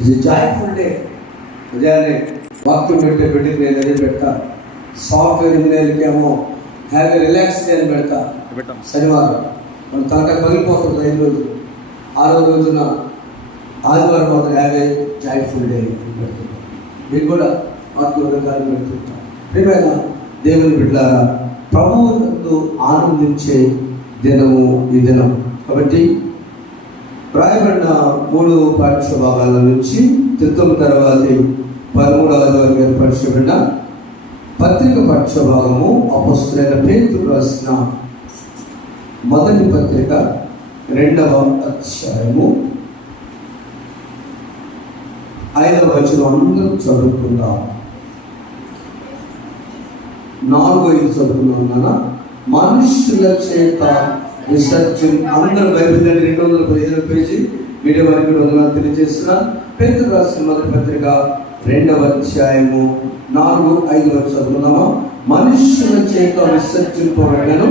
It's a joyful day. ఉదయాన్నే వాక్యం పెట్టే బిడ్డకి నేను అదే పెడతా. సాఫ్ట్వేర్ ఇంజనీర్కి ఏమో హ్యావ్ ఎ రిలాక్స్ డే అని పెడతా. శనివారం మన తనకాయ పగిలిపోతుంది 5 రోజులు. 6వ రోజున ఆదివారం మాత్రం హ్యావ్ ఎ జాయ్ఫుల్ డే అని పెడుతున్నాం. మీకు కూడా వాక్యోదకాలు పెడుతుంటాం. ఏమైనా దేవుని బిడ్డలారా, ప్రభువునందు ఆనందించే దినము ఈ దినం. కాబట్టి రాయబడిన 3 పాఠ్య భాగాల నుంచి తిరుత్తమ తర్వాతి 13వ ఏర్పరచబడిన పత్రిక పాఠ్య భాగము అపొస్తలుడైన పేతురు రాసిన మొదటి పత్రిక 2వ అధ్యాయము 5వ వచనం అందరూ చదువుకుందాం. 4-5 చదువుకున్నాం నాన్న. మనుష్యుల చేత అందరూ బైబిల్ 215 పేజీ వీడియో వారికి వందనాలు తెలియజేస్తున్నా. పేతురు రాసిన మొదటి పత్రిక 2వ అధ్యాయము 4-5 వరకు చదువుకున్నామా. మనుష్యుల చేత విసర్జింపబడినను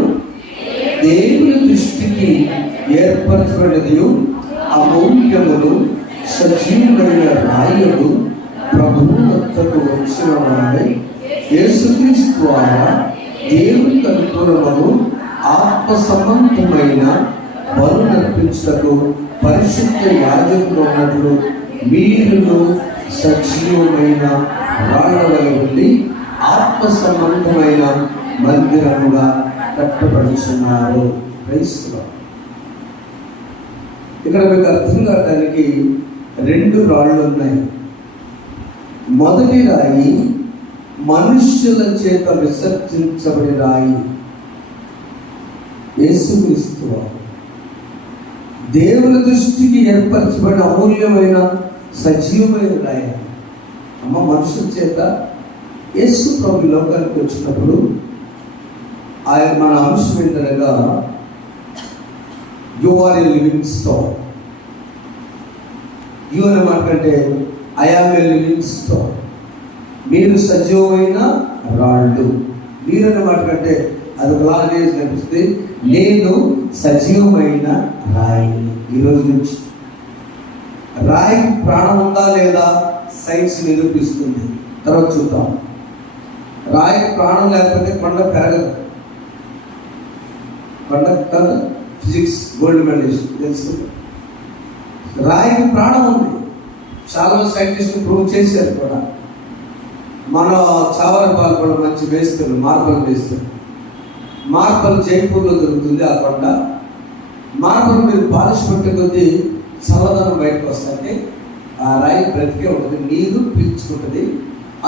దేవుని దృష్టికి ఏర్పరచబడినది అమూల్యములు సజీవమైన రాయుడు ప్రభువునొద్దకు వచ్చిన వారై యేసుక్రీస్తు ద్వారా దేవునికి అనుకూలమును ఆత్మ సంబంధమైన బలు నర్పించుటకు పరిశుద్ధ యాజకులు ఉన్నట్లు మీరును సజీవమైన రాళ్ల వలె ఉండి ఆత్మ సంబంధమైన మందిరముగా కట్టబడుచున్నారు. ఇక్కడ మీకు అర్థం కావడానికి 2 రాళ్ళు ఉన్నాయి. మొదటి రాయి మనుష్యుల చేత విసర్జించబడి రాయి యేసుక్రీస్తు. దేవుని దృష్టికి ఏర్పరచబడిన అమూల్యమైన సజీవమైన రాయి. మనుషుల చేత యేసు ప్రభు లోకానికి వచ్చినప్పుడు ఆయన మన అంశం ఏంటనగా you are a living stone. You అనే మాట కంటే I am a living stone. మీరు సజీవమైన రాళ్ళు. మీరు అనే మాట కంటే అది లాంగ్వేజ్ కనిపిస్తుంది. నేను సజీవమైన రాయి. ఈరోజు నుంచి రాయికి ప్రాణం ఉందా లేదా సైన్స్ నిరూపిస్తుంది. తర్వాత చూద్దాం. రాయికి ప్రాణం లేకపోతే కొండ పెరగదు. కొండ కాదు, ఫిజిక్స్ గోల్డ్ మెడలిస్ట్ తెలుసు. రాయికి ప్రాణం ఉంది. చాలా సైంటిస్టులు ప్రూవ్ చేశారు కూడా. మన చావరపాలు కూడా మంచి వేస్తారు, మార్బల్ వేస్తారు. మార్బల్ జైపూర్లో దొరుకుతుంది. ఆ కొండ మార్బల్ మీరు పాలిష్ పెట్టే కొద్దీ చల్లదనం బయటకు వస్తుంటే ఆ రాయి బ్రతికే ఉంటుంది, నీరు పీల్చుకుంటుంది.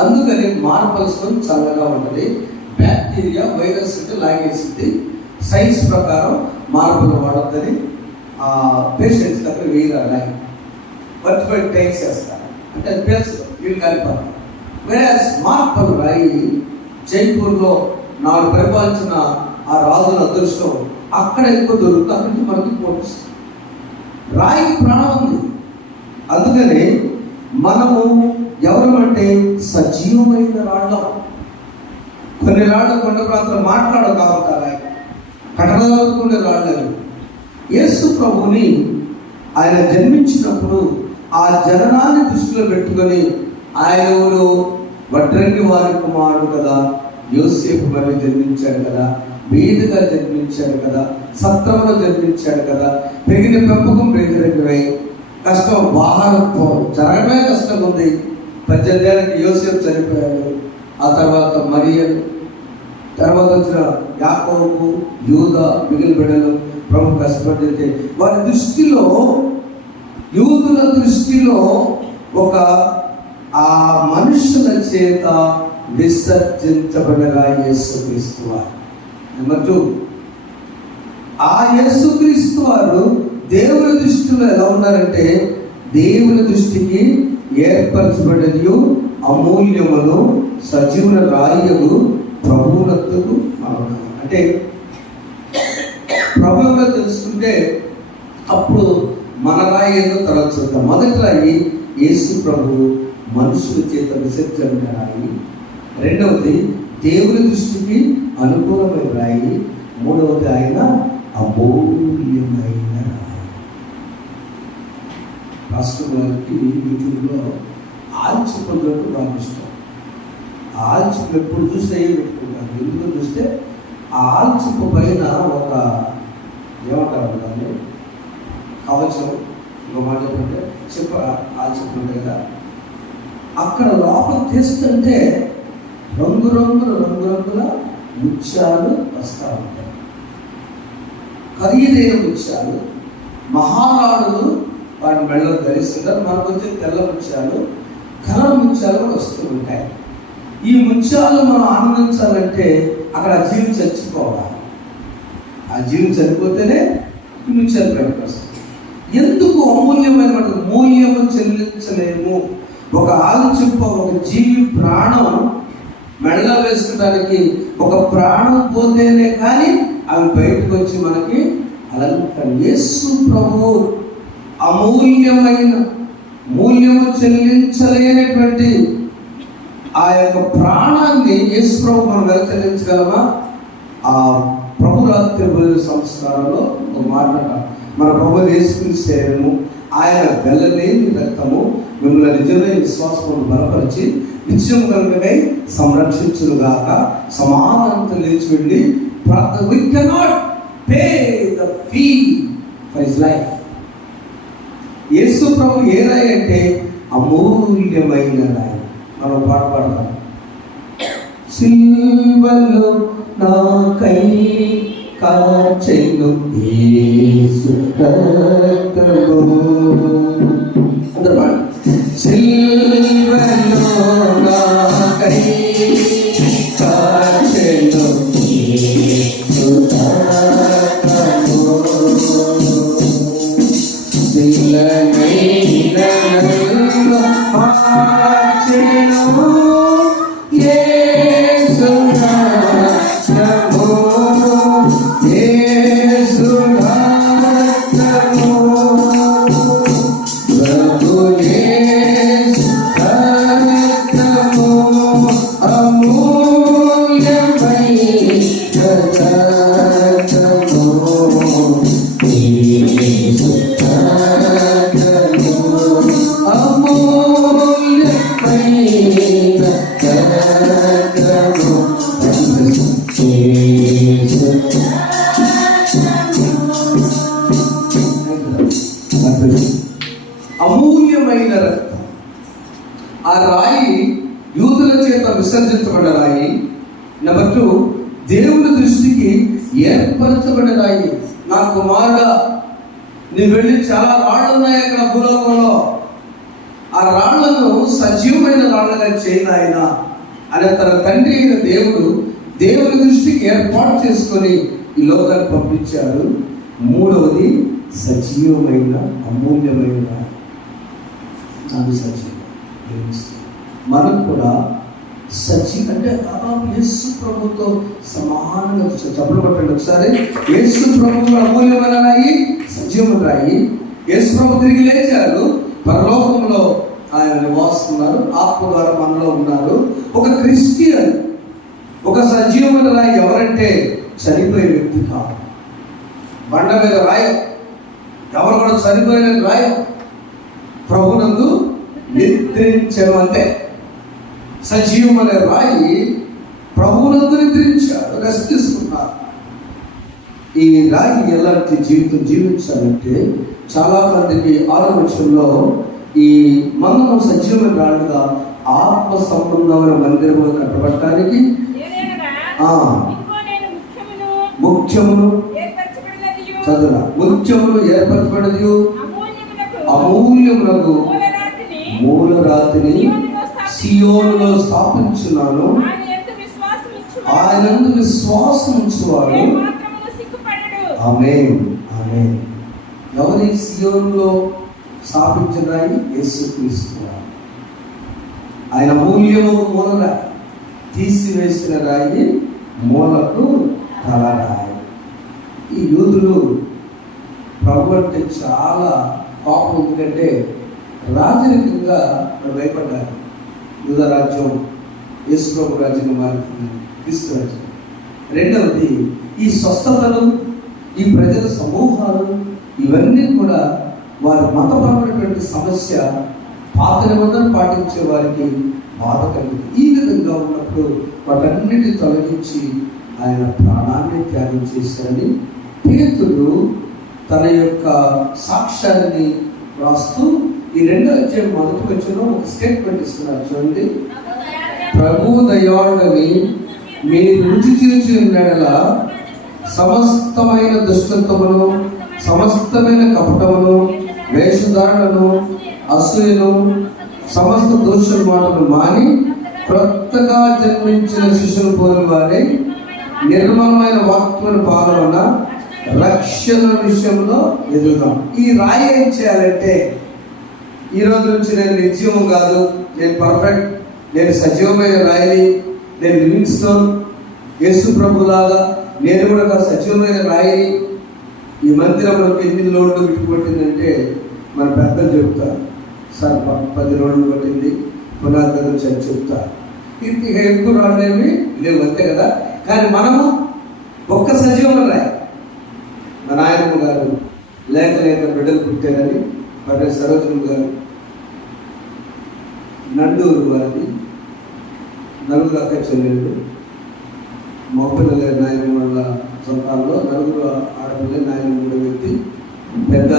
అందుకని మార్బల్స్ చల్లగా ఉంటుంది. బ్యాక్టీరియా వైరస్ అంటే లాగేసింది. సైన్స్ ప్రకారం మార్బల్ వాడద్దని పేషెంట్స్ దగ్గర వేయరాలి. 45 టైమ్స్ చేస్తారు అంటే అది పేల్చు వీళ్ళు కలిపారు. వేరే మార్బల్ రాయి జైపూర్లో 4 పరిపాలించిన ఆ రాజుల అదృష్టం అక్కడ ఎక్కువ దొరుకుతుంది. అక్కడి నుంచి మనకి పోతుంది. రాయికి ప్రాణం ఉంది. అందుకని మనము ఎవరమంటే సజీవమైన రాళ్ళం. కొన్ని రాళ్ళు కొండ ప్రాంతాలు మాట్లాడవు కాబట్టి రాయి కటనలుకునే రాళ్ళని. యేసు ప్రభుని ఆయన జన్మించినప్పుడు ఆ జననాన్ని దృష్టిలో పెట్టుకొని ఆయన ఎవరు వడ్రంగి వారి కుమారుడు కదా, యోసేపు మరి జన్మించాడు కదా, బీదగా జన్మించాడు కదా, సత్రంలో జన్మించాడు కదా, పెరిగిన పెంపకం పేదరికమై కష్టం ఆహారత్వం జరగడమే కష్టం ఉంది. 18 ఏళ్ళకి యోసేపు చనిపోయాడు. ఆ తర్వాత మరియను, తర్వాత వచ్చిన యాకోబు, యూదా, మిగిలిన బిడ్డలు ప్రభు కష్టపడితే వారి దృష్టిలో, యూదుల దృష్టిలో ఒక ఆ మనుషుల చేత విసర్జించబడిన యేసుక్రీస్తు వారు. నెంబర్ 2, ఆ యేసుక్రీస్తు వారు దేవుని దృష్టిలో ఎలా ఉన్నారంటే దేవుని దృష్టికి ఏర్పరచబడినది అమూల్యమును సజీవుల రాయలు ప్రభువునొద్దకు అంటే ప్రభువుగా తెలుసుకుంటే అప్పుడు మన రాయి ఏదో తర్వాత చూద్దాం. మొదటి రాయి యేసు ప్రభు మనుషుల చేత విసర్జన రాయి. రెండవది దేవుని దృష్టికి అనుకూలమైన రాయి. మూడవది ఆయన అమూల్యమైన రాయి. పాస్టర్ గారికి యూట్యూబ్లో ఆల్చిప్పలు నాకు ఇష్టం. ఆ ఆల్చిప్పలు ఎప్పుడు చూస్తే ఏం పెట్టుకుంటాను, ఎందుకు చూస్తే ఆ ఆల్చిప్ప పైన ఒక ఏమంటారు దాన్ని కవచం, ఇంకో మాట చెప్పంటే చెప్ప ఆల్చిప్ప ఉంటాయి కదా, అక్కడ లోపల తీస్తుంటే రంగురంగుల ముత్యాలు వస్తూ ఉంటాయి. ఖరీదైన ముత్యాలు, మహారాణులు వాటి మెడలో ధరిస్తుంటారు. మనకు వచ్చే తెల్ల ముత్యాలు, కలర్ ముత్యాలు కూడా వస్తూ ఉంటాయి. ఈ ముత్యాలు మనం ఆనందించాలంటే అక్కడ ఆ జీవి చచ్చిపోవాలి. ఆ జీవి చనిపోతేనే ఈ ముత్యాలు బయటకు వస్తాయి. ఎందుకు అమూల్యమైన మూల్యము చెల్లించలేము. ఒక ఆలోచింప, ఒక జీవి ప్రాణం మెడలో వేసుకోవడానికి ఒక ప్రాణం పోతేనే కానీ అవి బయటకు వచ్చి మనకి అలంకరణ. యేసు ప్రభు అమూల్యమైన, మూల్యము చెల్లించలేనటువంటి ఆ యొక్క ప్రాణాన్ని యేసు ప్రభు మనం ఎలా చెల్లించగలమా? ఆ ప్రభు రాత్రి సంస్కారంలో ఒక మాట, మన ప్రభు యేసుని శరీరము, ఆయన వెళ్ళలేని రక్తము మిమ్మల్ని నిజమైన విశ్వాసమును బలపరిచి నిత్యం కలుగునై సంరక్షించునుగాక. సమానంతో లేచి వెళ్ళి we cannot pay the fee for his life. యేసు ప్రభు ఏ రాయి అంటే అమూల్యమైన రాయి. మనం పాట పాడతాం, సిల్వలో నాకై కార్చెను యేసు రక్తము. అందరూ పాడు, సిల్వలో నాకై కార్చెను యేసు రక్తము. సిలనైన నన్ను మార్చెను యేసు రక్తము, యేసు రక్తము. ప్రభు యేసు రక్తము అమూల్యమైన రక్తము. యేసు రక్తము అమూల్యమైన రక్తము. అమూల్యమైన రక్తం. ఆ రాయి యూదుల చేత విసర్జించబడ్డ రాయి. నెంబర్ 2, దేవుని దృష్టికి ఏర్పరచబడిన రాయి. నా కుమారుడా, నువ్వు వెళ్ళి చాలా రాళ్ళు ఉన్నాయి అక్కడ భూలోకంలో, ఆ రాళ్లను సజీవమైన రాళ్ళగా చేయను ఆయన అని తన తండ్రి అయిన దేవుడు దేవుని దృష్టికి ఏర్పాటు చేసుకొని ఈ లోకాన్ని పంపించాడు. 3వది సజీవమైన అమూల్యమైన అది సజీవం. మనం కూడా అంటే యేసు ప్రభుతో సమానంగా చెప్పలు పట్టండి ఒకసారి. యేసు ప్రభు అమూల్యమైన రాయి, సజీవమైన రాయి. యేసు ప్రభు తిరిగి లేచారు, పరలోకంలో ఆయన నివాసిస్తున్నారు, ఆత్మ ద్వారా మనలో ఉన్నారు. ఒక క్రిస్టియన్, ఒక సజీవమైన రాయి ఎవరంటే చనిపోయే వ్యక్తి కాదు. బండ మీద రాయి, ఎవరు కూడా చనిపోయిన రాయి, ప్రభునందు నిద్రించను అంటే సజీవమైన రాయి ప్రభువునందు నిద్రించాడు, రెస్ట్ తీసుకున్నారు. ఈ రాయి ఎలాంటి జీవితం జీవించాలంటే చాలా మందికి 6వ వచనంలో ఈ మందము సజీవమైన రాళ్ళుగా ఆత్మ సంబంధమైన మందిరములు కట్టబడటానికి ముఖ్యమును చదువు, ముఖ్యమును ఏర్పరచబడినది అమూల్యమునకు మూలరాతిని సియోనులో స్థాపించున్నాను. ఆయనందు విశ్వాసం ఉంచువాడు. ఆమేన్, ఆమేన్. ఎవరి సియోనులో స్థాపించిన రాయి? యేసుక్రీస్తు. ఆయన అమూల్యము మూలరాయి, తీసివేసిన రాయి మూలకు తలరాయి. ఈ యూదులు ప్రభు అంటే చాలా కోపం, ఎందుకంటే రాజరికంగా భయపడ్డారు. యూద రాజ్యం యేసు ప్రభు రాజ్యంగా మారుతుంది, క్రీస్తు రాజ్యం. 2వది ఈ స్వస్థతలు, ఈ ప్రజల సమూహాలు, ఇవన్నీ కూడా వారి మతపరమైనటువంటి సమస్య పాత నిబంధన పాటించే వారికి బాధ కలిగింది. ఈ విధంగా ఉన్నప్పుడు వాటన్నిటిని తొలగించి ఆయన ప్రాణాన్ని త్యాగం చేశారని పేతురు తన యొక్క సాక్ష్యాన్ని రాస్తూ ఈ 2వ అధ్యాయం మొదటి వచనంలో ఒక స్టేట్మెంట్ ఇస్తున్నారు. చూడండి, ప్రభు దయాళుడని మీరు రుచి చూచి ఉన్నడల సమస్తమైన దుష్టత్వమును, సమస్తమైన కపటమును, వేషధారణను, అసూయను, సమస్త దోషుల మాటలు మాని క్రొత్తగా జన్మించిన శిశువులు పోలిన వారే నిర్మలమైన వాక్యమును పాల్గొన్న రక్షణ విషయంలో ఎదుగుదాం. ఈ రాయి ఏం చేయాలంటే, ఈ రోజు నుంచి నేను నిర్జీవం కాదు, నేను పర్ఫెక్ట్, నేను సజీవమైన రాయిని, నేను లివింగ్ స్టోన్, యేసు ప్రభులాగా నేను కూడా సజీవమైన రాయిని. ఈ మందిరంలోకి 8 లోడ్లు విడిపోయిందంటే మన పెద్దలు చెప్తారు, సార్ 10 లోడ్లు పట్టింది పునాది నుంచి అని చెప్తారు. ఇక ఎక్కువ రాళ్ళేమి లేవు, అంతే కదా. కానీ మనము ఒక్క సజీవమైన రాయి. మా నాయనమ్మ గారు లేక బిడ్డలు పుట్టారని పర్య సరోజమ్మ గారు నండూరు వారిని, నలుగురు అక్క చెల్లెళ్ళు, మగపిల్లల నాయనమ్మ వాళ్ళ సొంతాల్లో నలుగురు ఆడపిల్లలు నాయనమ్మ వ్యక్తి, పెద్ద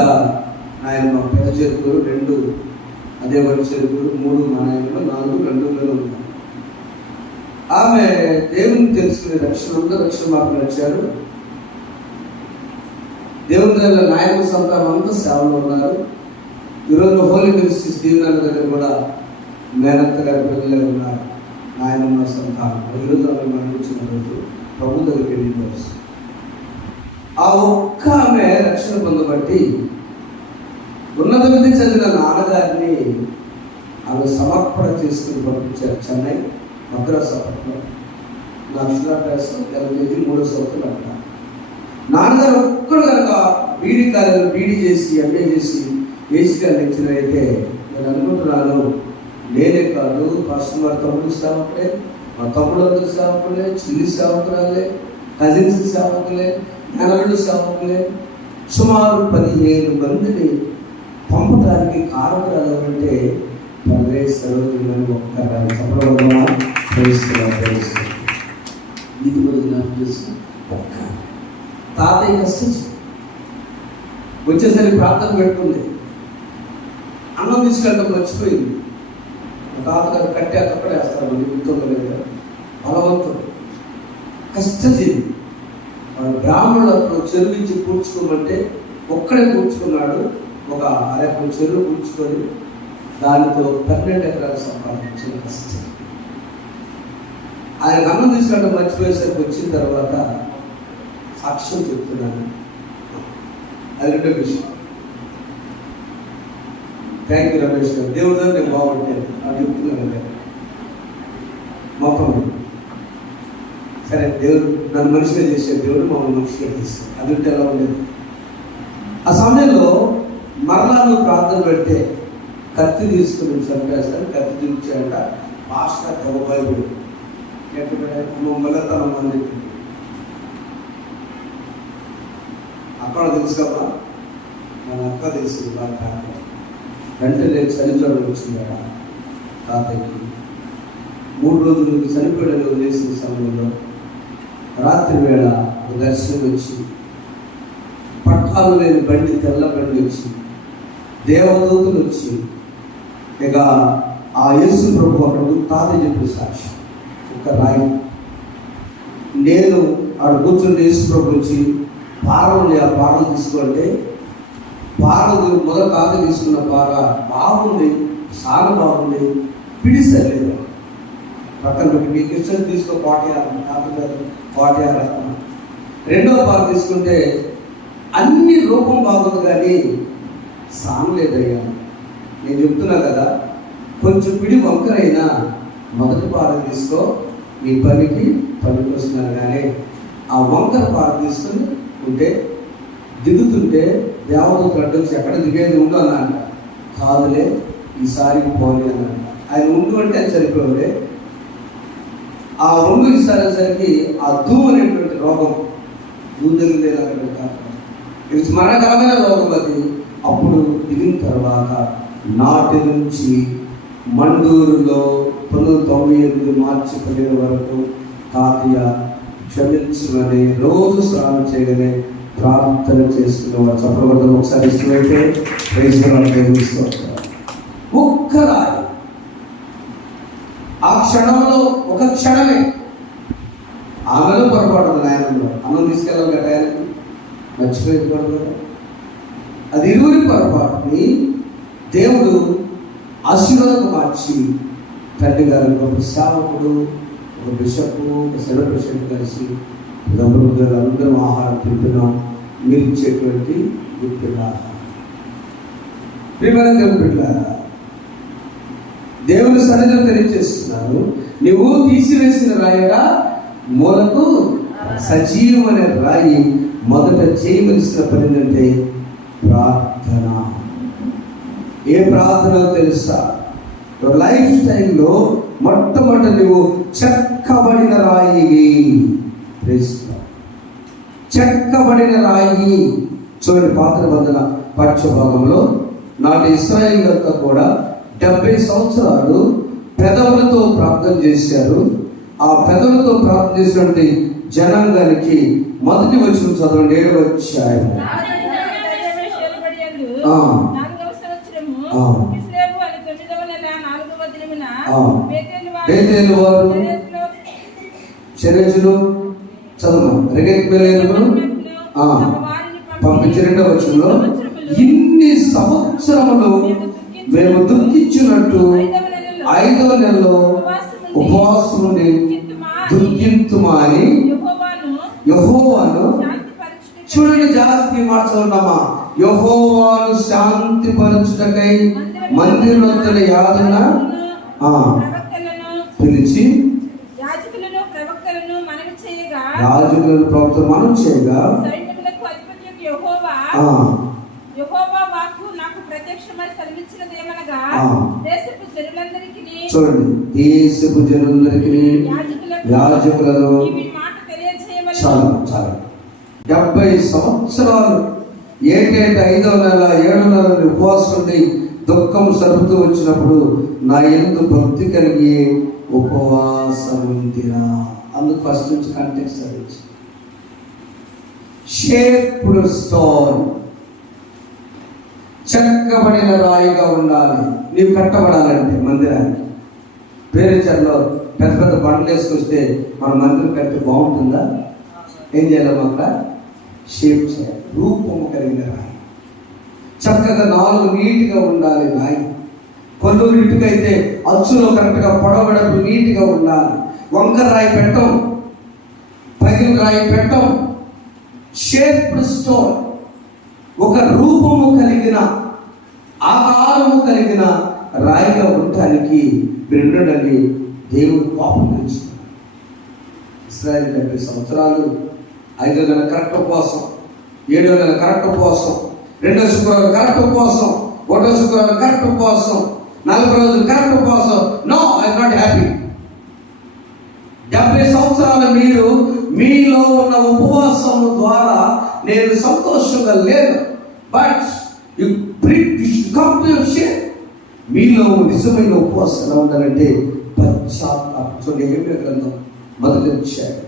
నాయనమ్మ పెద్ద చెరుకులు 2 అదే వరి చెరుకులు 3 మా నాయనమ్మ 4 2 ఉన్నారు. ఆమె దేవుని తెలుసుకునే రక్షణ మార్పులు వచ్చారు. దేవుని దగ్గర నాయకుల సంతానం అంతా సేవలో ఉన్నారు. ఈరోజు హోలీ మినిస్ట్రీస్ దీవెనల దగ్గర కూడా మేనత్త గారి పిల్లలే ఉన్నారు. నాయనమ్మ సంతానం ఈరోజు ఆమె మరణించిన రోజు ప్రభు దగ్గరికి వెళ్ళి ఆ ఒక్క ఆమె రక్షణ పొందబట్టి ఉన్నత విధి చదివిన నాన్నగారిని ఆమె సమర్పణ చేసుకుని పంపించారు చెన్నై మద్రాసు అప్పట్లో. నా అక్షరాభ్యాసం 3వ సంవత్సరం అక్కడ. నాన్నగారు ఒక్కడు కనుక బీడీ చేసి ఎంఏ చేసి ఏసీగా లెక్చరర్ అయితే నేను అనుకుంటున్నాను, నేనే కాదు పాస్టర్ వారి తమ్ముడు సేవకులే, మా తమ్ముడు సేవకులే, చిల్లి సేవకురాలే, కజిన్స్ సేవకులే, నెలలు సేవకులే, సుమారు 15 మందిని పంపడానికి కారకురాలు అంటే సరోజని ఒక్కరాలు చెప్పడం ఇది ఒక్క తాతయ్య కష్టం వచ్చేసరికి ప్రార్థన పెట్టుకుంది. అన్నం తీసుకెళ్ళడం మర్చిపోయింది. తాతగారు కట్టే అక్కడే వేస్తారు, గుర్తుండలేదు. బలవంతుడు, కష్టజీవి. వాడు బ్రాహ్మణులకు చెరువించి పూడ్చుకోమంటే ఒక్కడే పూడ్చుకున్నాడు. ఒక అరెకం చెరువు పూడ్చుకొని దానితో 12 ఎకరాలు సంపాదించిన కష్టం. ఆయన అన్నం తీసుకెళ్ళడం మర్చిపోయేసరికి వచ్చిన తర్వాత సాక్ష్యం చెప్తున్నాను. అది 2వ విషయం. థ్యాంక్ యూ రమేష్ గారు. దేవుడు గారు నేను బాగుంటాను అని చెప్తున్నాను. మొత్తం సరే, దేవుడు నన్ను మనిషిగా చేసే దేవుడు మమ్మల్ని మనిషిగా చేశాడు. అది ఉంటే ఎలా ఉండేది. ఆ సమయంలో మరలా నువ్వు ప్రార్థన పెడితే కత్తి తీసుకుని చంపేస్తాను. కత్తి చూపించాడంట. పాస్టర్ తెగబోయి మళ్ళీ తన మంది అక్కడ తెలుసు కదా, మన అక్క తెలిసింది బాగా తాత. వెంటనే చలిజ్వరం వచ్చిందట తాతయ్యకి. 3 రోజులు చనిపోయాడని వదిలేసిన సమయంలో రాత్రి వేళ ఒక దర్శనం వచ్చి, పట్టాలు లేని బండి, తెల్ల బండి వచ్చి, దేవదూతలు వచ్చి, ఇక ఆ యేసు ప్రభు అక్కడ తాతయ్య చెప్పిన సాక్షి ఒక రాయి. నేను ఆడ కూర్చుని యేసు ప్రభు వచ్చి పారలు, ఆ పారలు తీసుకుంటే పారలు మొదట తాత తీసుకున్న పార బాగుంది, చాలా బాగుంది, పిడిసలేదు. పక్కన పెట్టి మీ కృష్ణ తీసుకో 46 రెండవ పార తీసుకుంటే అన్ని రూపం బాగుంది కానీ సాను లేదయ్యా. నేను చెప్తున్నా కదా, కొంచెం పిడి వంకరైనా మొదటి పార తీసుకో, నీ పనికి వస్తున్నారు. కానీ ఆ వంకర పార తీసుకొని ఉంటే దిగుతుంటే దేవదూతలు అడ్డొచ్చి ఎక్కడ దిగేది ఉండు అన్నాడు. కాదులే ఈసారి పోలే అన్నాడు. ఆయన ఉండు అంటే అది సరిపోలే. ఆ ఉండు ఈసారికి ఆ ధూమ్ అనేటువంటి రోగం దూదలిదే ఇది మరణకరమైన రోగం. అది అప్పుడు దిగిన తర్వాత నాటి నుంచి మండూరులో 1998 మార్చి 15 వరకు తాతయ్య క్షమించమని రోజు స్నానం చేయగానే ప్రార్థన చేసుకునేవారు. చప్పబడ్డం ఒకసారి ఇష్టమైతే ఒక్క రాయి ఆ క్షణంలో, ఒక క్షణమే ఆమెలో పొరపాటు నాయనంలో అన్నం తీసుకెళ్ళాలి కదా ఆయనకి మర్చిపోయింది కూడా. అది ఇరువురి పొరపాటుని దేవుడు ఆశీర్వాదం మార్చి తండ్రి గారు ఒక సేవకుడు, ఒక బిషప్, ఒక సెలబ్రేషన్ కలిసి అందరం ఆహారం తింటున్నాం. మీరు ఇచ్చేటువంటి గుర్తుల బిడ్డలారా, దేవుని సన్నిధిలో తెలియజేస్తున్నాను. నువ్వు తీసివేసిన రాయిగా మూలకు సజీవం అనే రాయి మొదట చేయవలసిన పని ఏంటంటే ప్రార్థన. ఏ ప్రార్థన తెలుసా? లైఫ్ స్టైల్లో మొట్టమొదటి నువ్వు చెక్కబడిన రాయివి. చెక్కబడిన రాయి. చూడండి, పాత నిబంధన పాఠ్యభాగంలో నాటి ఇశ్రాయేలీయులంతా కూడా 70 సంవత్సరాలు పెదవులతో ప్రార్థన చేశారు. ఆ పెదవులతో ప్రార్థన చేసినటువంటి జనాంగానికి మొదటి వచనం చదవండి, 7వ అధ్యాయం. బేతేలు వారు చెరెజును పంపించిన 2వ వచనంలో, ఇన్ని సంవత్సరములు మేము దుఃఖించినట్టు 5వ నెలలో ఉపవాసం నుండి దుఃఖింతుమా అని యెహోవాను, చూడండి జాగ్రత్త మార్చుకున్నామా, యెహోవాను శాంతి పరచుటకై మందిరొద్దల యాదన పిలిచి రాజులను ప్రవక్తలను మనం చేయగా చూడండి, దేశపు జనులందరికీ యాజకులను చాలా 70 సంవత్సరాలు ఏటేట 5వ నెల 7వ నెల ఉపవాసం ఉండి దుఃఖం సరుపుతూ వచ్చినప్పుడు నా యందు భక్తి కలిగి ఉపవాసం ఉందిరా. అందుకు ఫస్ట్ నుంచి కంటెక్స్ట్ అది. షేప్డ్ స్టోన్, చెక్కబడిన రాయిగా ఉండాలి. నీవు కట్టబడాలంటే మందిరానికి. పేరుచర్లో పెద్ద పెద్ద బండలు వేసుకొస్తే మన మందిరం కట్టి బాగుంటుందా? ఏం చేయాలి? అక్కడ షేప్ చేయాలి. రూపము కలిగిన రాయి, చక్కగా 4 నీట్గా ఉండాలి రాయి. కొల్లూరు ఇటుకైతే అచ్చులో కరెక్ట్గా పొడవడపు నీట్గా ఉండాలి. వంకర రాయి పెట్టం, పగిలి రాయి పెట్టం. షేప్డ్ స్టోన్, ఒక రూపము కలిగిన, ఆకారము కలిగిన రాయిగా ఉండటానికి రెండని దేవుడు పాపం తెలుసుకున్నాడు. ఇశ్రాయేలు 70 సంవత్సరాలు 5వ నెల కరెక్ట్ ఉపవాసం, 7వ నెల కరెక్ట్ ఉపవాసం, 2వ శుక్రవారం కరెక్ట్ ఉపవాసం, 1వ శుక్రవారం కరెక్ట్ ఉపవాసం, 40 రోజులు కరెక్ట్ ఉపవాసం. No, I'm not happy. 70 సంవత్సరాలు మీరు మీలో ఉన్న ఉపవాసం ద్వారా నేను సంతోషంగా లేను. But you come to your shape. మీలో నిజమైన ఉపవాసం ఎలా ఉండాలంటే పశ్చాత్తాపం. చూడండి, హెబ్రీ గ్రంథం మొదటి అధ్యాయం.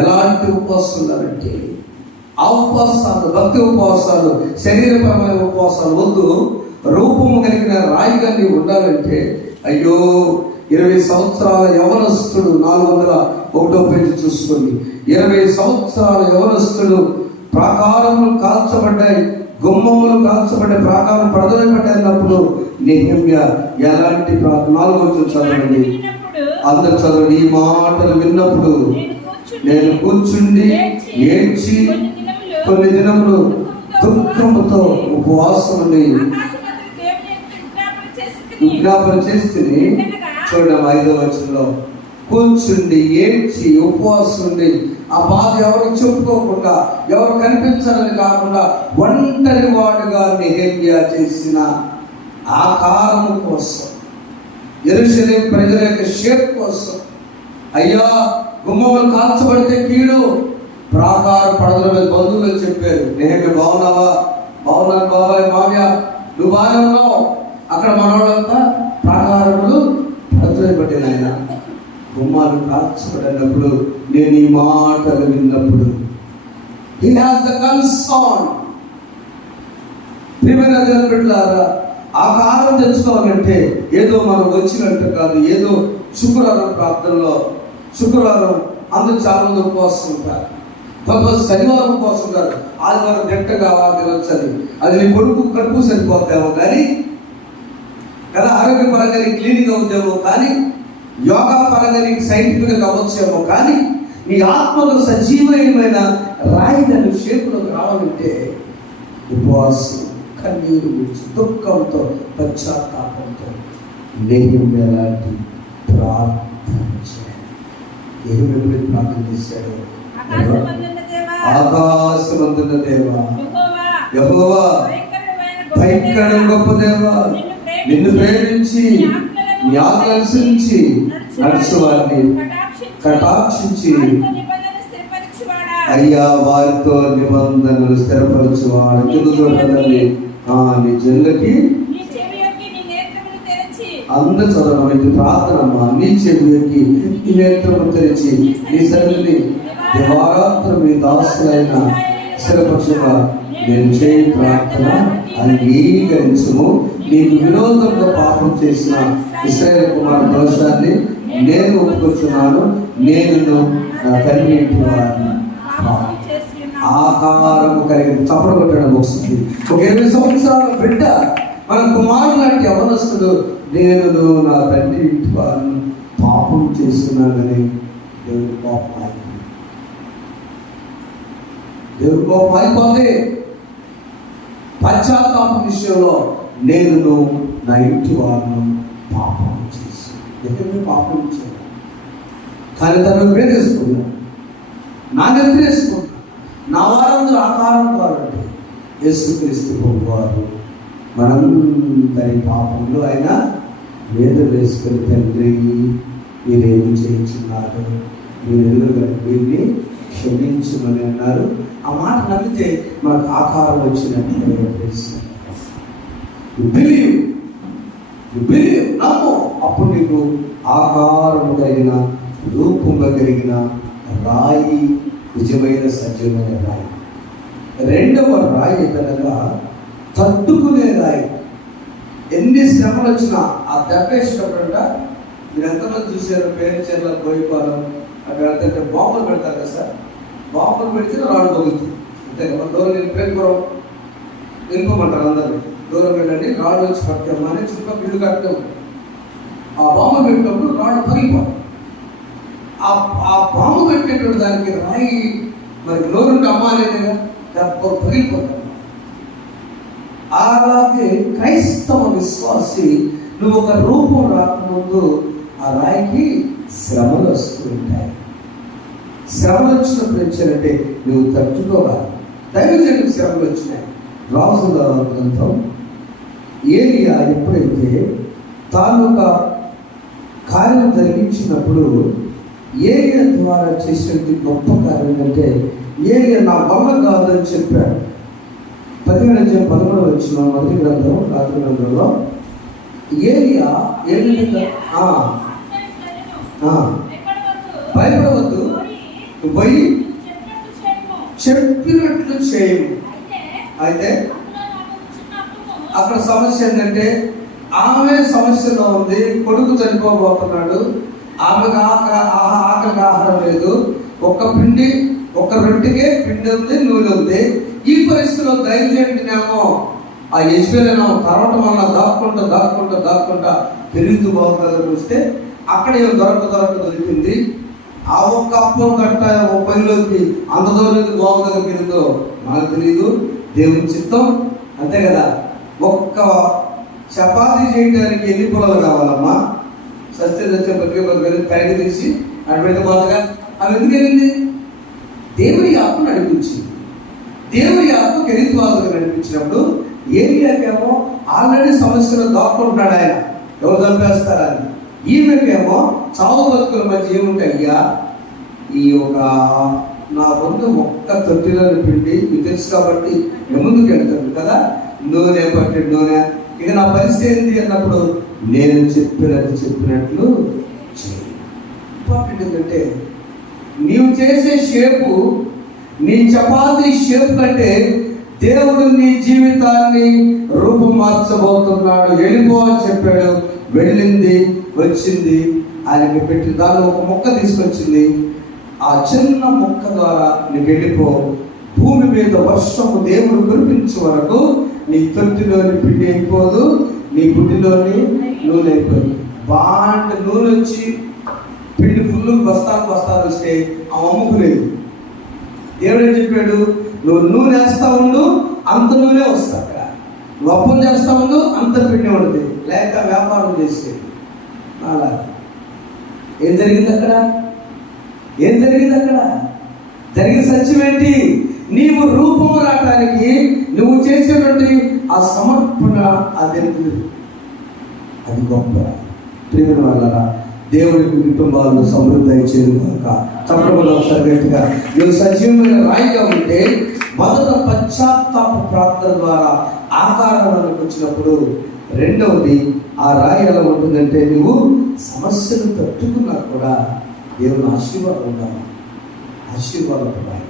ఎలాంటి ఉపవాసం ఉండాలంటే ఆ ఉపవాసాలు, భక్తి ఉపవాసాలు, శరీరపరమైన ఉపవాసాలు వద్దు. రూపము కలిగిన రాయిగా నీవు ఉండాలంటే, అయ్యో 20 సంవత్సరాల యవనస్తుడు, 401వ పేజీ చూసుకోండి. 20 సంవత్సరాల యవనస్తుడు, ప్రాకారములు కాల్చబడ్డాయి, గుమ్మములు కాల్చబడ్డాయి, ప్రాకారం పడదోయబడ్డాయి అన్నప్పుడు నెహెమ్యా ఎలాంటి ప్రార్థన? 4వ వచనం చదవండి, అందరు చదవండి. ఈ మాటలు విన్నప్పుడు నేను కూర్చుండి ఏడ్చి కొన్ని దినములు దుఃఖముతో ఉపవాసం ఉండి విజ్ఞాపన చేస్తుంది. చూడడం 5వ వచనంలో, కూర్చుండి ఏడ్చి ఉపవాసం ఉండి, ఆ బాధ ఎవరికి చెప్పుకోకుండా, ఎవరు కనిపించాలని కాకుండా ఒంటరి వాడుగా నెహెమ్యా చేసిన ఆకారము కోసం, యెరూషలేము ప్రజల యొక్క షేప్ కోసం. అయ్యా, గుమ్మములు కాల్చబడితే కీడు, ప్రాకార పడదల మీద బంధువులు చెప్పారు, నెహెమ్యా బాగున్నావా? బాగున్నాను బాబాయ్ మావ్య, నువ్వు బాగానే ఉన్నావు. అక్కడ మనవాళ్ళంతా ప్రాకారములు పడుతున్నబట్టి నాయన గుమ్మాలు కాల్చబడినప్పుడు నేను ఈ మాటలు విన్నప్పుడు He has the concern. ప్రియమైన దేవుని బిడ్డలారా, ఆకారం తెచ్చుకోవాలంటే ఏదో మనం వచ్చినట్టు కాదు. ఏదో శుక్రవారం ప్రార్థనలో, శుక్రవారం అందరూ చాలా మంది ఉపవాసం ఉంటారు, కొంతమంది శనివారం ఉపవాసం ఉంటారు, ఆదివారం దిట్టగా తినొచ్చని. అది నీ కొడుకు కడుపు సరిపోతామో కానీ, కదా, ఆరోగ్యపరంగా నీకు క్లీనింగ్ అవుతామో కానీ, యోగా పరంగా నీకు సైంటిఫిక్గా అవ్వచ్చేమో కానీ, నీ ఆత్మలో సజీవమైన రాయిలను షేపులోకి రావాలంటే ఉపవాసం, కన్నీరు విడిచి, దుఃఖంతో, పశ్చాత్తాపంతో నెహెమ్యా లాంటి ప్రార్థన చేయాలి. నెహెమ్యా ప్రార్థన చేశాడు, ఆకాశమందున్న దేవా, యెహోవా భయంకర గొప్ప దేవా, నిన్ను ప్రేమించి నీ ఆజ్ఞలను అనుసరించి నడుచు వారిని కటాక్షించి అయ్యా వారితో నిబంధనలు స్థిరపరచువాడు. కింద నీ జనులకి అందరు చదవడం ప్రార్థనమ్మా. నీ చెవికి నీ నేత్రము తెరిచి నీ సన్నిధిని దివారాత్రం మీ దాసులైన స్థిరపరచుగా నేను చేయి ప్రార్థన అంగీకరించుము. నీకు విరోధంగా పాపం చేసిన ఇశ్రాయేలు కుమారుని దోషాన్ని నేను ఒప్పుకొచ్చున్నాను. నేను నా తండ్రి ఇంటి వారిని ఆకారము కలిగిన చప్పట కొట్టడం వస్తుంది. ఒక 20 సంవత్సరాల బిడ్డ మన కుమారుడు లాంటి యవనస్తుడు, నేను నా తండ్రి ఇంటి వారిని పాపం చేస్తున్నానని దేవుడి కోపం అయిపోయింది. దేవుడి కోపం అయిపోతే పశ్చాత్తాపం విషయంలో నేను నా ఇంటి వారిని పాపం చేసి పాపం చేయాలి. కానీ తను వేరేసుకున్నాను, నా నెత్తిరేసుకున్నాను. నా వారందరూ ఆకారం వారంటే యేసుక్రీస్తు వారు మనందరి పాపంలో ఆయన వేద వేసుకుని, తండ్రి మీరేమి చేయించున్నారు, మీరు ఎదురుగా వీరిని క్షమించమని అన్నారు. ఆ మాట నమ్మితే మనకు ఆకారం వచ్చినట్టు బిలీవ్ నమ్ము. అప్పుడు నీకు ఆకారము కలిగిన, రూపంగా కలిగిన రాయి నిజమైన సత్యమైన రాయి. రెండవ రాయి కనుక తట్టుకునే రాయి. ఎన్ని శ్రమలు వచ్చినా ఆ దెబ్బేసినప్పుడంట, మీరు ఎంతమంది చూసారు పేరుచెర్ల, కోయిపాలెం అక్కడ వెళ్తుంటే బాంబులు పెడతారు కదా సార్. బాంబులు పెడితే రాళ్ళు తగులుతుంది అంతే కదా. దూరం నేను పేరుపురం వెళ్ళిపోమంటారు అందరినీ, దూరం వెళ్ళండి రాళ్ళు వచ్చి పట్టమని చుట్టుపక్కల ఇల్లు కట్టడం. ఆ బాంబు పెట్టినప్పుడు రాళ్ళు పగిలిపోతాయి. ఆ బాంబు పెట్టేటువంటి దానికి రాయి మరి నోరుంటే అమ్మ అనేది దెబ్బ పగిలిపోతాడు. అలాగే క్రైస్తవ విశ్వాసి, నువ్వు ఒక రూపం రాకముందు ఆ రాయికి శ్రమలు వస్తూ ఉంటాయి. శ్రమలు వచ్చినప్పుడు వచ్చారంటే నువ్వు తట్టుకోవాలి. దైవజనులకు శ్రమలు వచ్చినాయి. రాజుల గ్రంథం ఏలియా ఎప్పుడైతే తాను ఒక కార్యం జరిగించినప్పుడు ఏలియా ద్వారా చేసినటువంటి గొప్ప కార్యం ఏంటంటే, ఏలియా నా వల్ల కాదని చెప్పాడు. 11 వచ్చిన మొదటి గ్రంథం, రాత్రి గ్రంథంలో ఏలియా భయపడవద్దు, పోయి చెప్పినట్లు చేయము. అయితే అక్కడ సమస్య ఏంటంటే, ఆమె సమస్యలో ఉంది, కొడుకు చనిపోబోతున్నాడు, ఆమెకు ఆకలికి ఆహారం లేదు, ఒక్క రొట్టెకే పిండి ఉంది, నూనె ఉంది. ఈ పరిస్థితిలో దైవజనుడినేమో ఆ యెజ్బెలేమో తరవటం వల్ల దాక్కుంటా పెరుగుతూ బాగుంటుందని చూస్తే అక్కడ ఏమో దొరికింది. ఆ ఒక్క అప్పం గట్ట పనిలోకి అంత దూరం బాగుంటుందో పెరుగుతో మనకు తెలియదు. దేవుని చిత్తం అంతే కదా. ఒక్క చపాతీ చేయడానికి ఎన్ని పొలాలు కావాలమ్మా? సత్య కడిగి తీసి అటు పెడితే పోతగా అవి ఎందుకు వెళ్ళింది? దేవుడి ఆత్మ నడిపించింది. దేవుడి ఆత్మ కెరీత్వాదులు నడిపించినప్పుడు ఏరియాకేమో ఆల్రెడీ సమస్యలో దాక్కుంటున్నాడు ఆయన, ఎవరు చంపేస్తారని. ఈమెకేమో చావు బతుకుల మధ్య ఏముంటాయి? అయ్యా, ఈ ఒక నా ముందు ఒక్క తొట్టిలోని పిండి మీకు తెలుసు కాబట్టి నేను ముందుకు వెళ్తాను కదా, నూనె పట్టి నూనె, ఇక నా పరిస్థితి ఏంటి అన్నప్పుడు నేను చెప్పినట్లు చేయి. ఇంపార్టెంట్ ఏంటంటే నీవు చేసే షేపు, నీ చపాతీ షేప్ కంటే దేవుడు నీ జీవితాన్ని రూపం మార్చబోతున్నాడు. వెళ్ళిపో అని చెప్పాడు, వెళ్ళింది, వచ్చింది. ఆయనకి పెట్టి దానిలో ఒక మొక్క తీసుకొచ్చింది. ఆ చిన్న మొక్క ద్వారా నీకు వెళ్ళిపో, భూమి మీద వర్షము దేవుడు కురిపించే వరకు నీ తొట్టిలోని పిండి అయిపోదు, నీ బుడ్డిలోని నూనె అయిపోదు. బాగా నూనె వచ్చి పిండి ఫుల్ బస్తాలు వస్తే ఆ అమ్ముకునేది. దేవుడు ఏం చెప్పాడు, నువ్వు నూనె వేస్తా ఉండు, అంత నూనె వస్తా. అక్కడ నువ్వు అప్పం చేస్తా ఉండు, అంత పిండి ఉంటుంది. లేక వ్యాపారం చేసేది. అలా ఏం జరిగింది అక్కడ? జరిగిన సత్యం ఏంటి? నీవు రూపము రావడానికి నువ్వు చేసేటువంటి ఆ సమర్పణ, అది గొప్ప. ప్రియమైన వాళ్ళరా, దేవుడికి కుటుంబాలను సమృద్ధి చేరుగాక. చప్పట్లు ఒకసారి గట్టిగా. నువ్వు సజీవమైన రాయిగా ఉంటే మొదట పశ్చాత్తాప ప్రార్థన ద్వారా ఆకారానికి వచ్చినప్పుడు, రెండవది ఆ రాయి ఎలా ఉంటుందంటే నువ్వు సమస్యలు తట్టుకున్నా కూడా దేవుని ఆశీర్వాదం ఉండాలి. ఆశీర్వాదం రాయి.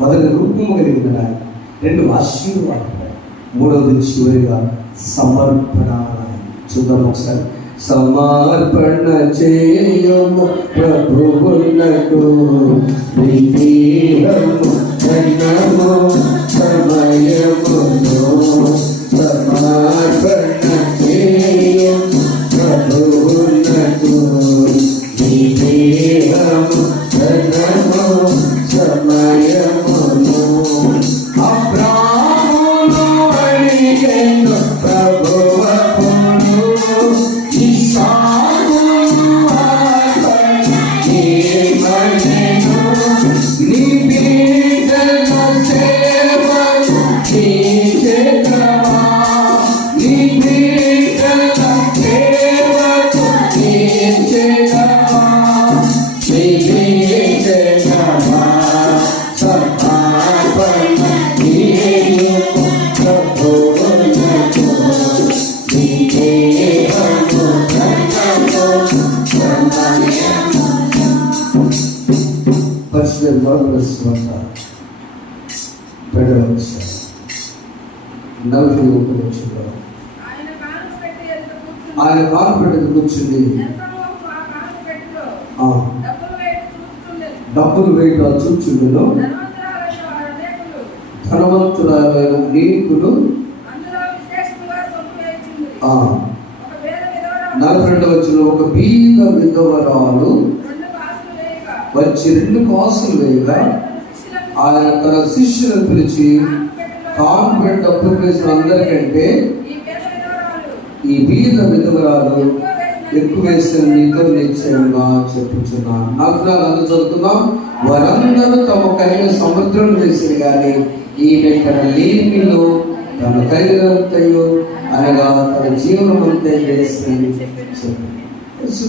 మొదటి రూపము కలిగిన రాయి, రెండు ఆశీర్వాదం రాయి, మూడవది చివరిగా సమర్పణ రాయి. చూద్దాం ఒకసారి. సమర్పణ చేయము ప్రభువునకు, సమయమును సమర్పణ చేయము ప్రభువునకు, సమయమును. అబ్రాహామును అడిగెను ప్రభువు ఆయన కాలు పెట్టేది కూర్చుంది. డబ్బులు వేయటం చూచుండును. ధనవంతురాలైన అనేకులు. 42వ వచనం, ఒక బీద విధవరాలు వచ్చి 2 కాసులు వేయగా ఆయన తన శిష్యులను పిలిచి, తాను పెట్టి డబ్బులు వేసిన అందరికంటే ఈ బీద విధవరాలు ఎక్కువ వేసిన నీతో నిశ్చయంగా చెప్పుచున్నాను. 44 చదువుతున్నాం. వారందరూ తమ కలిగిన సముద్రం వేసింది, కానీ ఈమె తన లేమిలో తన కలిగినంతయో అనగా తన జీవనం అంతా వేసింది.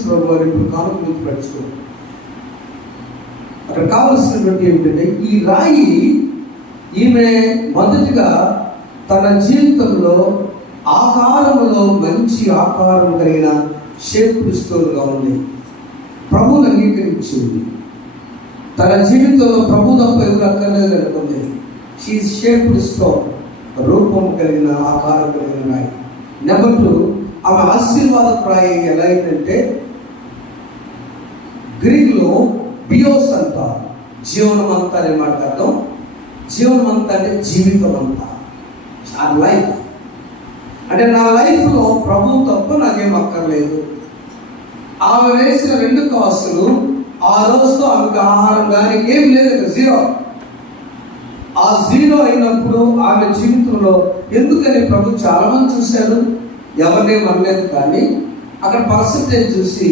ప్రభు వారు ఇప్పుడు కాలం గుర్తు పెట్టుకో. అక్కడ కావలసినటువంటి ఏమిటంటే, ఈ రాయి ఈమె మొదటిగా తన జీవితంలో ఆకారంలో మంచి ఆకారం కలిగిన షేప్ స్టోన్గా ఉంది. ప్రభువును అంగీకరించింది. తన జీవితంలో ప్రభు తప్ప ఎవరు అక్కర్లేదు అనుకుంది. షీ షేప్డ్ స్టోన్, రూపం కలిగిన ఆకారం కలిగిన రాయి. నెంబర్ 2, ఆమె ఆశీర్వాద రాయి ఎలా అయిందంటే, గ్రీక్లో బియోస్ అంటారు. జీవనం అంతా అనే మాట అర్థం. జీవనం అంతా అంటే జీవితం అంతా, ఆ లైఫ్ అంటే నా లైఫ్లో ప్రభు తప్ప నాకేం అక్కర్లేదు. ఆమె వేసిన 2 కాసులు ఆ రోజుతో ఆమెకు ఆహారం కానీ ఏం లేదు, జీరో. ఆ జీరో అయినప్పుడు ఆమె జీవితంలో, ఎందుకని ప్రభు చాలా మంది చూశారు, ఎవరినే అనలేదు, కానీ అక్కడ పర్సంటేజ్ చూసి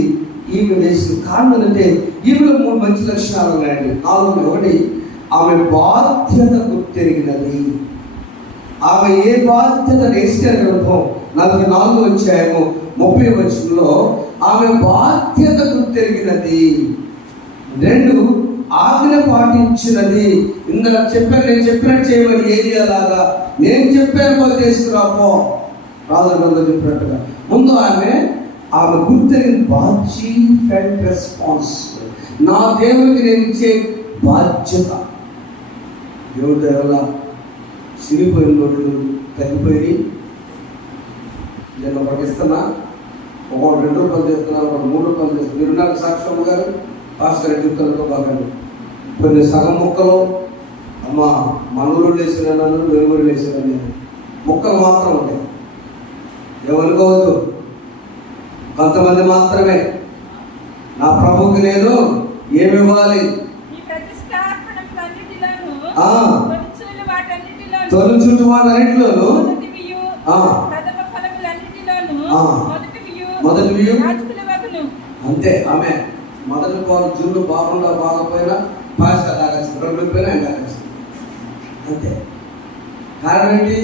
ఈమె వేసిన కారణం అంటే ఈమెలో 3 మంచి లక్షణాలు ఉన్నాయండి. 1, ఆమె బాధ్యత గుర్తెరిగినది. ఆమె ఏ బాధ్యత ఎస్టేర్ గ్రంథం 44వ అధ్యాయము 30వ వచనంలో ఆమె బాధ్యత గుర్తెరిగినది. 2, ఆజ్ఞ పాటించినది. ఇందులో చెప్పాను, నేను చెప్పినట్టు చేయమని. ఏది అలాగా నేను చెప్పాను పోయి తీసుకురాపో, రాజు చెప్పినట్టుగా. ముందు ఆమె గుర్తెరిగిన బాధ్యత, ఫెల్ట్ రెస్పాన్సిబుల్. నా దేవునికి నేను ఇచ్చే బాధ్యత. దేవుడి దేవల చిరిగిపోయిన రోజులు తగ్గిపోయి, నేను ఒకటి ఇస్తున్నా, ఒకటి 2 రూపాయలు చేస్తున్నాను, ఒకటి 3 రూపాయలు చేస్తున్నాను. మీరు నాకు సాక్ష్యం గారు పాస్టర్ జీవితంతో బాగండి. కొన్ని సగం ముక్కలు అమ్మ మనూరు వేసినాను, వెలుగురు వేసినాను, ముక్కలు మాత్రం ఉంటాయి. ఎవరికోవద్దు, కొంతమంది మాత్రమే. నా ప్రభుకి నేను ఏమి ఇవ్వాలి? తొలిచుంటు వాటన్నిటిలోను మొదటి అంతే. ఆమె మొదటి పాలు జున్ను బాగుండా బాగపోయినా పాస్తా తాగచ్చు, 2 రూపాయలు ఆయన తాగచ్చు, అంతే. కారణం ఏంటి?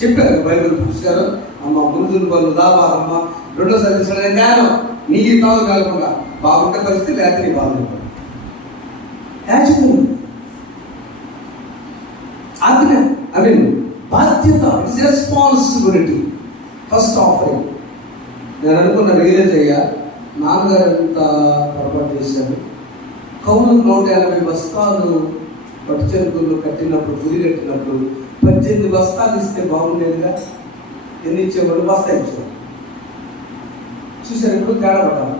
చెప్పారు బైబిల్ పుస్తకాలు. అమ్మ ముందు వాళ్ళు దాబారమ్మ, రెండోసారి తీసుకునే జ్ఞానం నీ తాగు కాకుండా బాగుంటే పరిస్థితి, లేకపోతే నీ బాగుంటుంది. ఆజ్ఞ, ఐ మీన్ బాధ్యత, ఇట్స్ రెస్పాన్సిబిలిటీ. First offering. నేను అనుకున్న రియలైజ్ అయ్యా, నాన్నగారు ఎంత పొరపాటు చేశారు. కౌలు 180 బస్తాలు పట్టు చెరుకులు కట్టినప్పుడు, గురి కట్టినప్పుడు 18 బస్తాలు ఇస్తే బాగుండేదిగా. ఎన్ని ఇచ్చేవాళ్ళు? బస్తా ఇచ్చేవాళ్ళు. చూసారు, ఇప్పుడు తేడా పడ్డాను.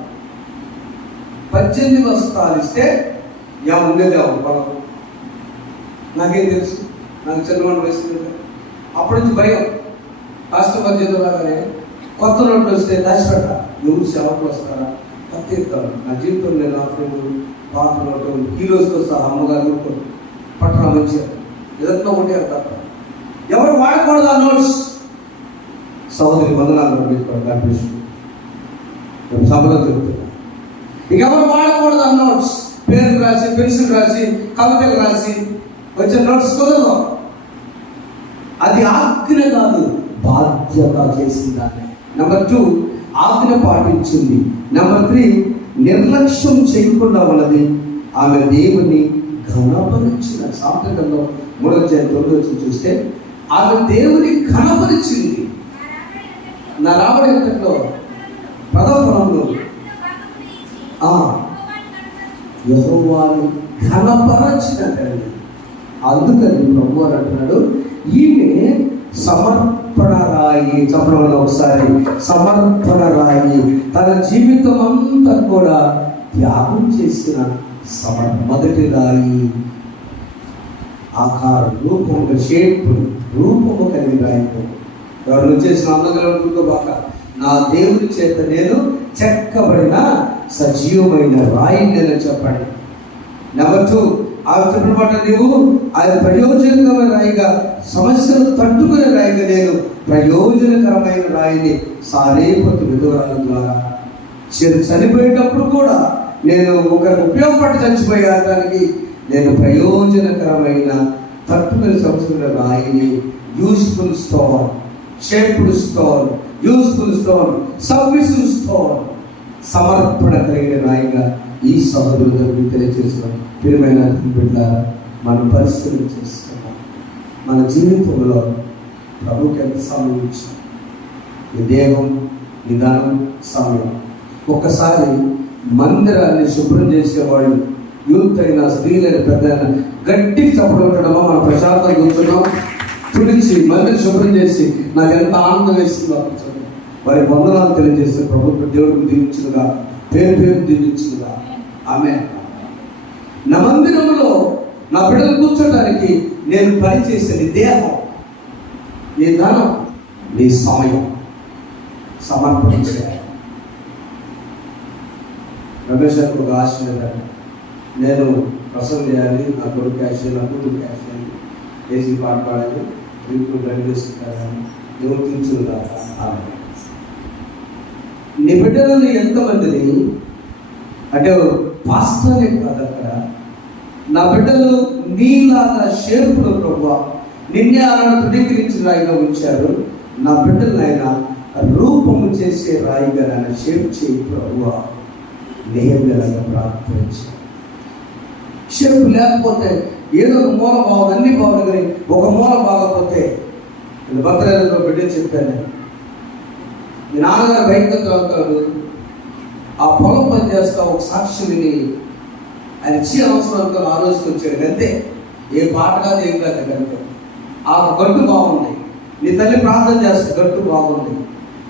18 బస్తాలు ఇస్తే ఉండేదే పొలం. నాకేం తెలుసు, నాకు చంద్రబాబు వేసుకుంది. అప్పటి నుంచి భయం. కస్టమర్ చేతులాగానే కొత్త నోట్లు వస్తే దాచిపెట్ట, ఎవరు సేవకు వస్తారా, కొత్త ఇస్తారు. నా జీవితం నేను ఆఫ్రెండ్ పాత నోటు హీరోస్తో సహా అమ్మగారు పట్టణ మంచిగా ఏదన్నా ఒకటి తప్ప ఎవరు వాడకూడదు ఆ నోట్స్. సహోదరి వందనాలు కనిపిస్తుంది సభలో చెప్తున్నా. ఇక ఎవరు వాడకూడదు ఆ నోట్స్. పేరు రాసి, పెన్సిల్ రాసి, కవితలు రాసి వచ్చే నోట్స్ కుదరదు. అది ఆజ్ఞ కాదు, బాధ్యత చేసిందాన్ని. నెంబర్ 2, ఆజ్ఞ పాటించింది. నెంబర్ 3, నిర్లక్ష్యం చేయకుండా ఉన్నది. ఆమె దేవుని ఘనపరిచిన. సాంప్రదంలో 3:9 చూస్తే ఆమె దేవుని ఘనపరిచింది. నా రాబడి ఎంతలో ప్రథమఫలంలో యెహోవాను ఘనపరచిన తల్లి. అందుకని ప్రభువు అంటున్నాడు, ఈమె సమర్పణ రాయి. చెప్పడంలో ఒకసారి సమర్పణ రాయి. తన జీవితం అంతా కూడా త్యాగం చేసిన మొదటి రాయి. ఆకారం, రూపముగా, షేప్, రూపము కలిగిన రాయి. ఎవరు చేసిన అందగల బాక నా దేవుని చేత నేను చెక్కబడిన సజీవమైన రాయి నేను చెప్పండి. నెంబర్ 2, ఆమె చెప్పబడ్డ నీవు ఆయన ప్రయోజనకరమైన రాయిగా, సమస్యను తట్టుకునే రాయిగా నేను ప్రయోజనకరమైన రాయిని సారేపతి విధురాల ద్వారా చనిపోయేటప్పుడు కూడా నేను ఒకరికి ఉపయోగపడి చచ్చిపోయేదానికి నేను ప్రయోజనకరమైన తట్టుకునే సమస్యల రాయిని, useful stone, shaped stone, useful stone, serviceful stone, సమర్పణ కలిగిన రాయిగా ఈ సహోదరులకు తెలియజేసిన ప్రియమైన బిడ్డ మనం పరిస్థితులు చేసుకున్నాం. మన జీవితంలో ప్రభుకి ఎంత సమయం ఇచ్చాం? ఈ దేహం, నిదానం, సమయం. ఒక్కసారి మందిరాన్ని శుభ్రం చేసేవాళ్ళు, యూత్ అయినా, స్త్రీలైన, పెద్దైనా గట్టి చప్పుడు ఉండడమో మనం ప్రశాంతంగా కూర్చున్నాం. తుడిచి మందిని శుభ్రం చేసి నాకు ఎంత ఆనందం వేసిందో వారి వందనాలు తెలియజేస్తే ప్రభుత్వ దేవుడికి దీవించుగా, పేరు దీవించుగా. ఆమె నా మందిరంలో నా బిడ్డలు కూర్చోడానికి నేను పనిచేసేది దేహం, నీ ధనం, నీ సమయం సమర్పించాలి. రమేష్ గారికి ఒక ఆశ లేదండి, నేను ప్రసంగం చేయాలి, నా కొడుకు క్యాష్, నా కూతురు క్యాష్, ఏసీ పాట పాడాలి, డ్రింక్ డ్రైవ్ చేసుకుంటారని ఎవరు తీర్చుదా. నీ బిడ్డలను ఎంతమందిని అంటే పాస్టర్లే కాదు, అక్కడ నా బిడ్డలు నీలాగా షేపులో ప్రభు నిన్నే ఆరాధన ధృవీకరించిన రాయిగా ఉంచారు. నా బిడ్డలను ఆయన రూపము చేసే రాయిగా ఆయన షేప్ చేయి ప్రభు. నేహమ్యాలాగా ప్రార్థించారు. షేప్ లేకపోతే ఏదో ఒక మూల బాగుంది, అన్ని బాగుంది, కానీ ఒక మూల బాగపోతే నేను భద్రాలలో బిడ్డ చెప్పాను. మీ నాన్నగారు బయటకు వెళ్తాడు, ఆ పొలం పని చేస్తా ఒక సాక్షి విని ఆయన ఇచ్చే అవసరం ఆ రోజుకి వచ్చాడు. అంతే, ఏ పాట కాదు, ఏం కాదు. అంతే ఆ గట్టు బాగుంది, నీ తల్లి ప్రార్థన చేస్తే గట్టు బాగుంది.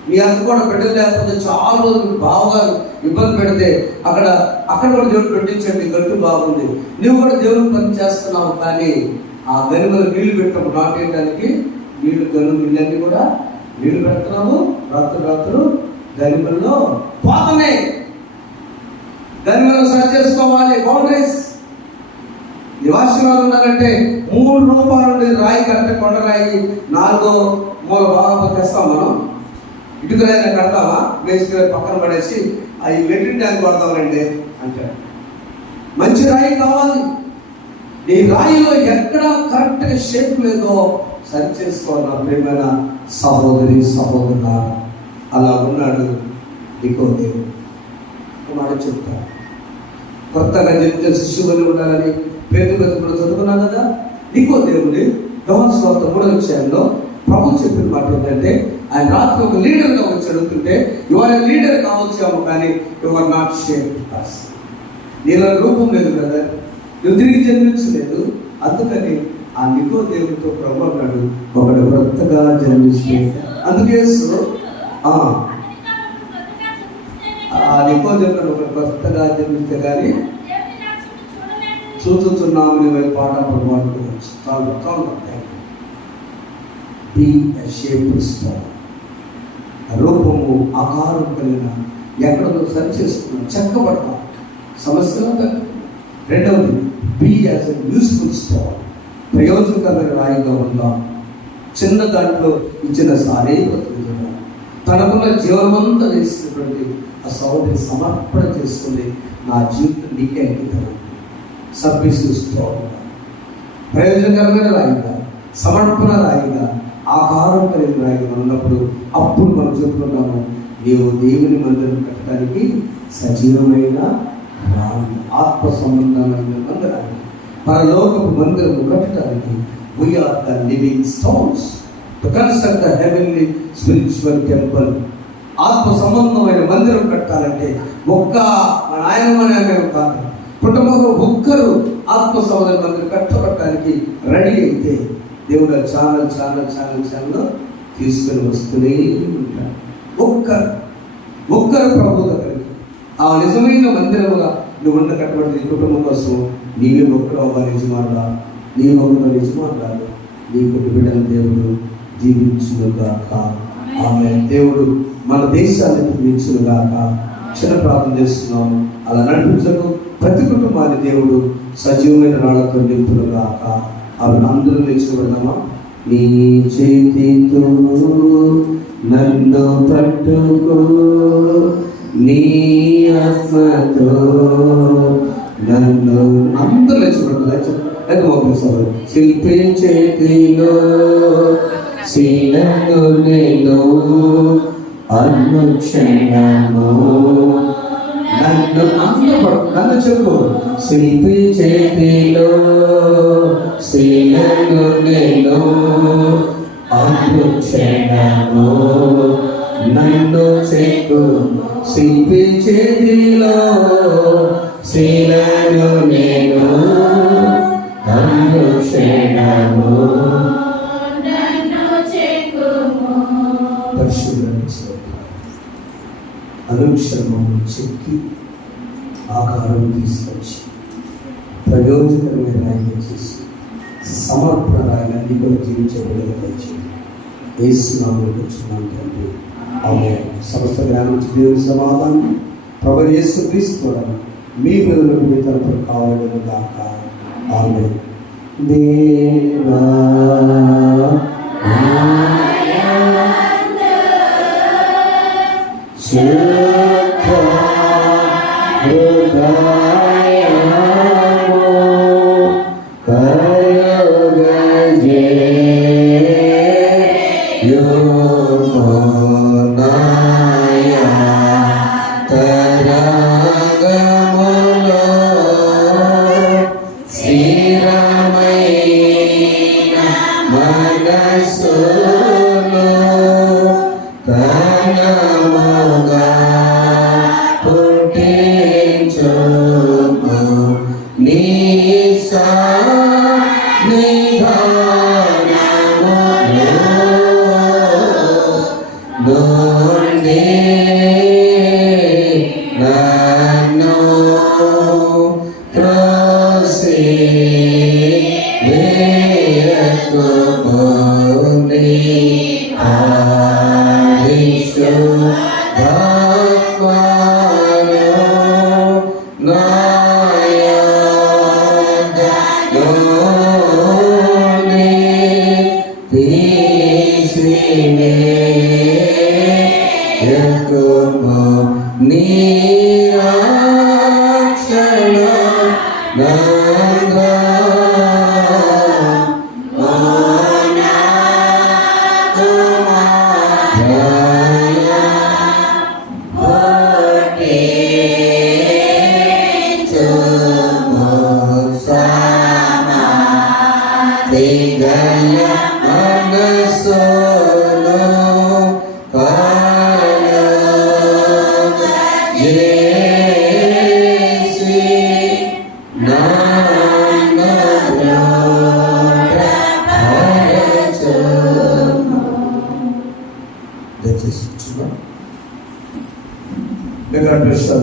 నీ అంత కూడా బిడ్డలు లేకపోతే చాలా రోజులు బాగా ఇబ్బంది పెడితే అక్కడ కూడా దేవుడు పెట్టించండి, గట్టు బాగుంది. నువ్వు కూడా దేవుడు పని చేస్తున్నావు, కానీ ఆ గనుమలు నీళ్లు పెట్టినప్పుడు నాటేయడానికి నీళ్ళన్నీ కూడా నీళ్లు పెడుతున్నాము. రాత్రులు గనిమల్లో పోతనే, గనిమలు సరి చేసుకోవాలి. బౌండరీస్ నివాసనాలు ఉన్నారంటే 3 రూపాయల నుండి రాయి కట్టే కొండరాయి 4వ మూల బాగా తెస్తాం. మనం ఇటుకలైనా కడతామా, మేస్త్రి పక్కన పడేసి అవి లెట్రిన్ ట్యాంక్ కొడతామండి అంటే మంచి రాయి కావాలి. నీ రాయిలో ఎక్కడ కరెక్ట్గా షేప్ లేదో సరి చేసుకోవాలి. ప్రేమైన సహోదరి సహోదరుల, అలా ఉన్నాడు నికోదేము. ఒక మాట చెప్తా, కొత్తగా జన్మించిన శిశువులు ఉండాలని పేతురు చదువుకున్నాం కదా. నికోదేముని యోహాను సువార్త 3వ అధ్యాయంలో ప్రభు చెప్పిన మాట ఏంటంటే, ఆయన రాత్రి ఒక లీడర్గా వచ్చి అడుగుతుంటే, ఇవాళ లీడర్ కావచ్చాము, కానీ యువర్ నాట్ షేప్. నీలో రూపం లేదు బ్రదర్, నువ్వు తిరిగి జన్మించలేదు. అందుకని ఆ నికోదేముతో ప్రభు అన్నాడు, ఒకడు కొత్తగా జన్మిస్తే. అందుకే ఆ నికోదేముడు ఒకడు కొత్తగా జన్మిస్తే కానీ చూస్తున్నామని వైపు పాట రూపము ఆకారం కలిగిన ఎక్కడో సరి చేసుకున్నాం, చెక్కబడతాం, సమస్యలో. రెండవది, be as a useful stone, ప్రయోజనకరమైన రాయిగా ఉందాం. చిన్న దాంట్లో ఇచ్చిన సారే బతుకుతున్నాం. తనకున్న జీవనమంతా వేసినటువంటి ఆ సౌందర్య సమర్పణ చేసుకుని నా జీవితం నీకే అంకితం. సబ్మిసివ్ స్టోన్, ప్రయోజనకరమైన రాయిగా, సమర్పణ రాయిగా, ఆకారం కలిగిన రాయిగా ఉన్నప్పుడు అప్పుడు మనం చెప్పుకున్నాము, నీవు దేవుని మందిరం కట్టడానికి సజీవమైన రాయి, ఆత్మ సంబంధమైన మందిరాన్ని, పరలోకపు మందిరము కట్టడానికి we are the living stones to construct the heavenly spiritual temple. ఆత్మ సంబంధమైన మందిరం కట్టాలంటే ఒక్క నాయనమనే కాదు, కుటుంబంలో ఒక్కరు ఆత్మ సంబంధ మందిరం కట్టబట్టడానికి రెడీ అయితే దేవుడు ఛానల్ తీసుకుని వస్తూనే ఉంటాడు. ఒక్కరు ప్రభు దగ్గరికి ఆ నిజమైన మందిరముగా నువ్వు ఉండ కట్టబడి కుటుంబం కోసం నీవే ఒక్కరు అవ్వాలి. నిజమాడాలి నీ కొద్ది బిడ్డల దేవుడు దీవించునుగాక. ఆమె దేవుడు మన దేశాన్ని దీవించునుగాక. చిన్న ప్రార్థన చేస్తున్నాము, అలా నడిపించకు. ప్రతి కుటుంబాన్ని దేవుడు సజీవమైన రాళ్లతో నింపునుగాక. అవి అందరూ నిలిచిబడదామా? నీ చేతితో నన్ను పట్టుకో, నీ ఆత్మతో నన్ను. అందరూ నిలిచిబడతారు. శిల్పి చేతిలో శీలను నేను అనుక్షణము నన్ను చెప్పు. శిల్పి చేతిలో శీలను నేను అనుక్షణము నన్ను చెక్కు. శిల్పి చేతిలో శీలను నేను అనుక్షణము అనుక్షణము చెక్కి ఆకారం తీసుకొచ్చి ప్రయోజనకరమైన రాయిగా చేసి సమర్పణ రాయిగా నీకు జీవించబడేలా దయచేయండి. యేసు నామములో కూర్చున్నాను తండ్రి, ఆమేన్. సమస్త జ్ఞానం దేవుని సమాధానం ప్రభువు యేసు క్రీస్తు ద్వారా మీ పిల్లలకు మీ తరపున కావాలని గాక. ఆమేన్. దేవా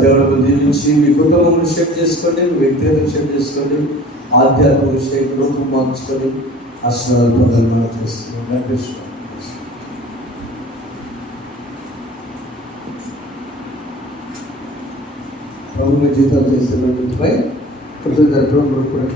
దేవుడు దీవించి మీ కుటుంబం షేర్ చేసుకోండి, మీ వ్యక్తిగత షేర్ చేసుకోండి, ఆధ్యాత్మిక షేర్ రూపం మార్చుకొని ఆశీర్వాదాలు పొందాలి మనం చేస్తున్నాం. ప్రభుత్వ జీతాలు చేస్తున్నపై కృతజ్ఞతలు కూడా